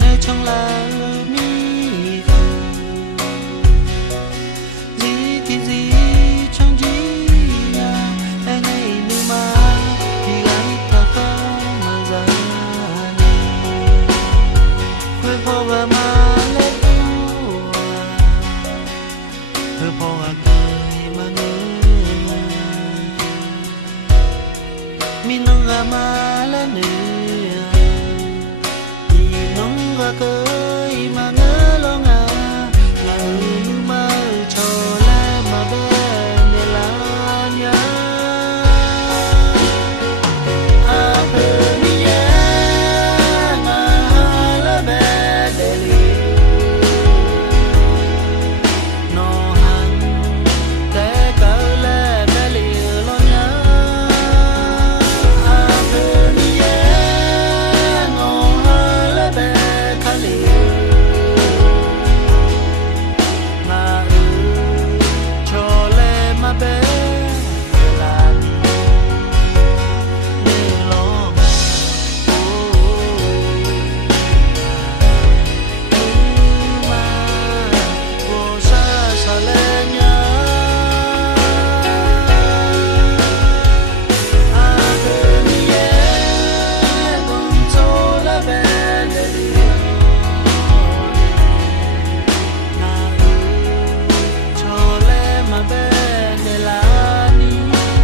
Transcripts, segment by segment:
nơi trong là mi gì thì gì trong gì anh ấy nữ mà thì anh ta không mà ra quê phố và mà lấy quê phố à cười mà ngỡ mi nông ga mà lên nữa thì nông ga cười mà ngỡ lo ngà ngà mà cho lại mà bên để là nhá à bên nhá ngà là bên để li nó hằn để cỡ là bên li lo nhá à bên nhá ngà là bên khá li mà cho lên mà bên là như lo mà vô xa xa lên nhá à bên nhé cùng cho là bên để đi mà cho lên mà bên để là đi lo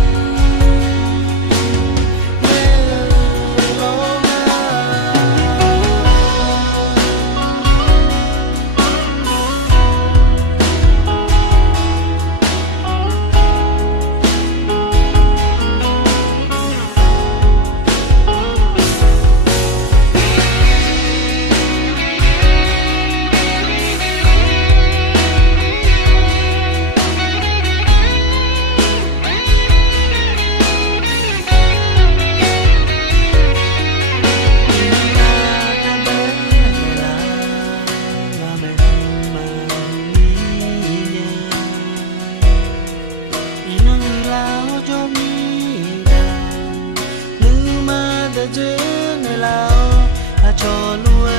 cho lúa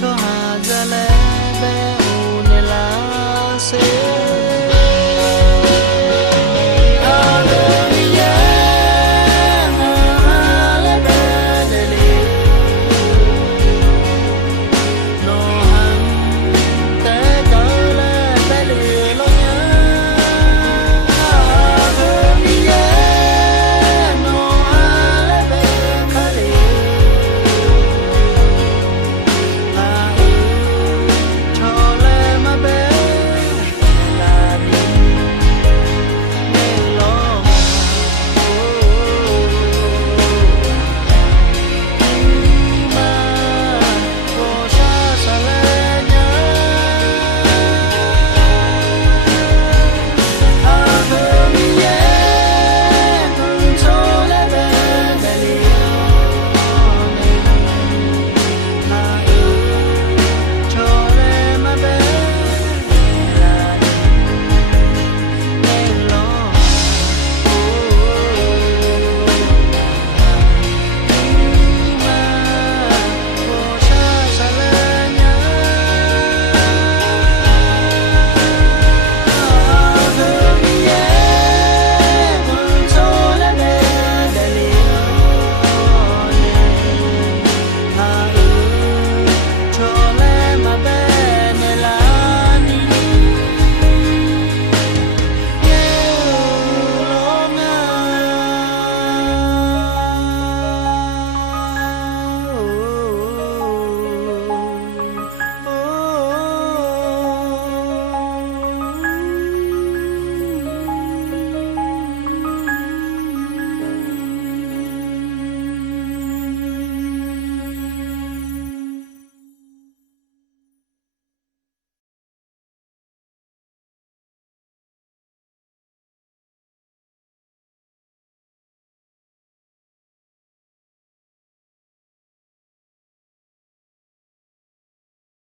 cho hà ra lẽ bé u nè lá xê